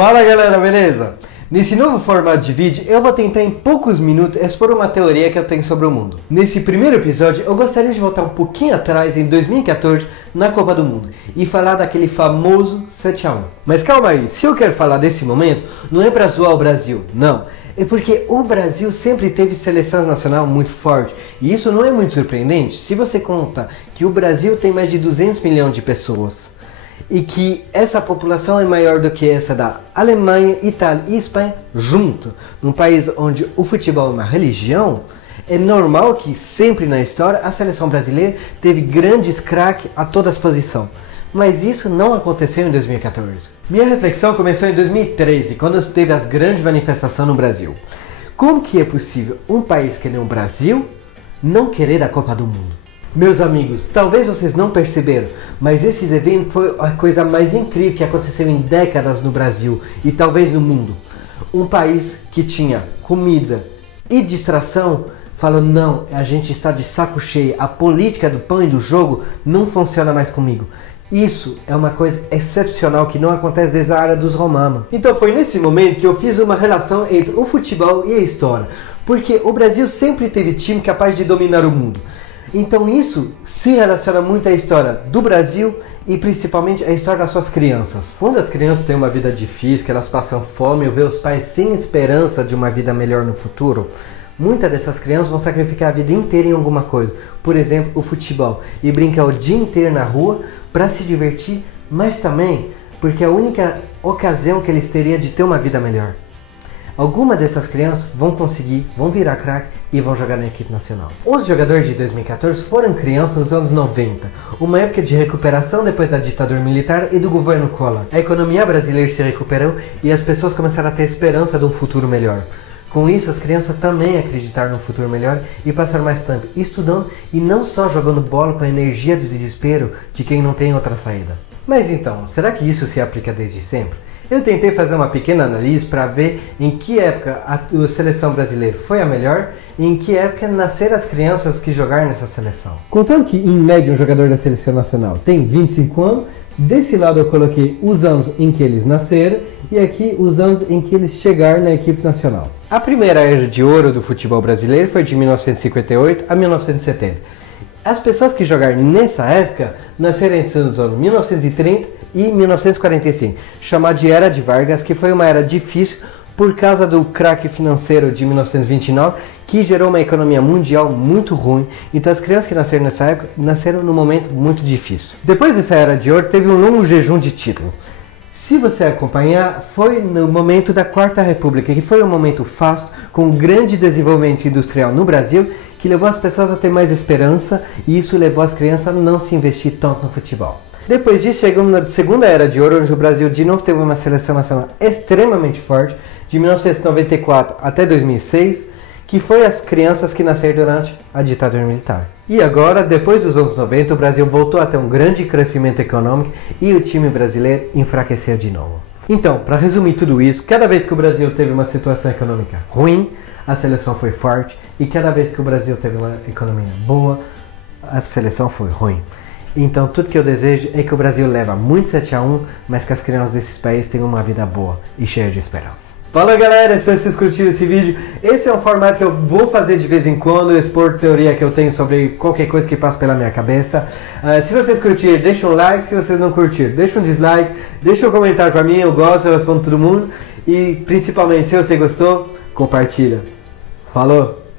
Fala galera, beleza? Nesse novo formato de vídeo, eu vou tentar em poucos minutos expor uma teoria que eu tenho sobre o mundo. Nesse primeiro episódio, eu gostaria de voltar um pouquinho atrás, em 2014, na Copa do Mundo, e falar daquele famoso 7-1. Mas calma aí, se eu quero falar desse momento, não é pra zoar o Brasil, não. É porque o Brasil sempre teve seleção nacional muito forte, e isso não é muito surpreendente se você conta que o Brasil tem mais de 200 milhões de pessoas. E que essa população é maior do que essa da Alemanha, Itália e Espanha junto. Num país onde o futebol é uma religião, é normal que sempre na história a seleção brasileira teve grandes craques a todas as posições. Mas isso não aconteceu em 2014. Minha reflexão começou em 2013, quando teve as grandes manifestações no Brasil. Como que é possível um país que nem o Brasil não querer a Copa do Mundo? Meus amigos, talvez vocês não perceberam, mas esses eventos foi a coisa mais incrível que aconteceu em décadas no Brasil e talvez no mundo. Um país que tinha comida e distração falou: não, a gente está de saco cheio, a política do pão e do jogo não funciona mais comigo. Isso é uma coisa excepcional que não acontece desde a era dos romanos. Então foi nesse momento que eu fiz uma relação entre o futebol e a história, porque o Brasil sempre teve time capaz de dominar o mundo. Então isso se relaciona muito à história do Brasil e principalmente à história das suas crianças. Quando as crianças têm uma vida difícil, que elas passam fome ou vê os pais sem esperança de uma vida melhor no futuro, muitas dessas crianças vão sacrificar a vida inteira em alguma coisa. Por exemplo, o futebol. E brincar o dia inteiro na rua para se divertir, mas também porque é a única ocasião que eles teriam de ter uma vida melhor. Algumas dessas crianças vão conseguir, vão virar craque e vão jogar na equipe nacional. Os jogadores de 2014 foram crianças nos anos 90, uma época de recuperação depois da ditadura militar e do governo Collor. A economia brasileira se recuperou e as pessoas começaram a ter esperança de um futuro melhor. Com isso, as crianças também acreditaram no futuro melhor e passaram mais tempo estudando e não só jogando bola com a energia do desespero de quem não tem outra saída. Mas então, será que isso se aplica desde sempre? Eu tentei fazer uma pequena análise para ver em que época a seleção brasileira foi a melhor e em que época nasceram as crianças que jogaram nessa seleção. Contando que em média um jogador da seleção nacional tem 25 anos, desse lado eu coloquei os anos em que eles nasceram e aqui os anos em que eles chegaram na equipe nacional. A primeira era de ouro do futebol brasileiro foi de 1958 a 1970. As pessoas que jogaram nessa época nasceram entre os anos 1930 e 1945, chamada de Era de Vargas, que foi uma era difícil por causa do craque financeiro de 1929, que gerou uma economia mundial muito ruim. Então as crianças que nasceram nessa época nasceram num momento muito difícil. Depois dessa Era de Ouro teve um longo jejum de título. Se você acompanhar, foi no momento da Quarta República, que foi um momento fácil, com um grande desenvolvimento industrial no Brasil, que levou as pessoas a ter mais esperança e isso levou as crianças a não se investir tanto no futebol. Depois disso, chegamos na segunda Era de Ouro, onde o Brasil de novo teve uma seleção nacional extremamente forte, de 1994 até 2006, que foi as crianças que nasceram durante a ditadura militar. E agora, depois dos anos 90, o Brasil voltou a ter um grande crescimento econômico e o time brasileiro enfraqueceu de novo. Então, para resumir tudo isso, cada vez que o Brasil teve uma situação econômica ruim, a seleção foi forte, e cada vez que o Brasil teve uma economia boa, a seleção foi ruim. Então tudo que eu desejo é que o Brasil leva muito 7-1, mas que as crianças desses países tenham uma vida boa e cheia de esperança. Fala galera, espero que vocês curtiram esse vídeo. Esse é um formato que eu vou fazer de vez em quando, expor teoria que eu tenho sobre qualquer coisa que passa pela minha cabeça. Se vocês curtirem, deixa um like, se vocês não curtirem, deixa um dislike, deixa um comentário pra mim, eu gosto, eu respondo todo mundo. E principalmente, se você gostou, compartilha. Falou!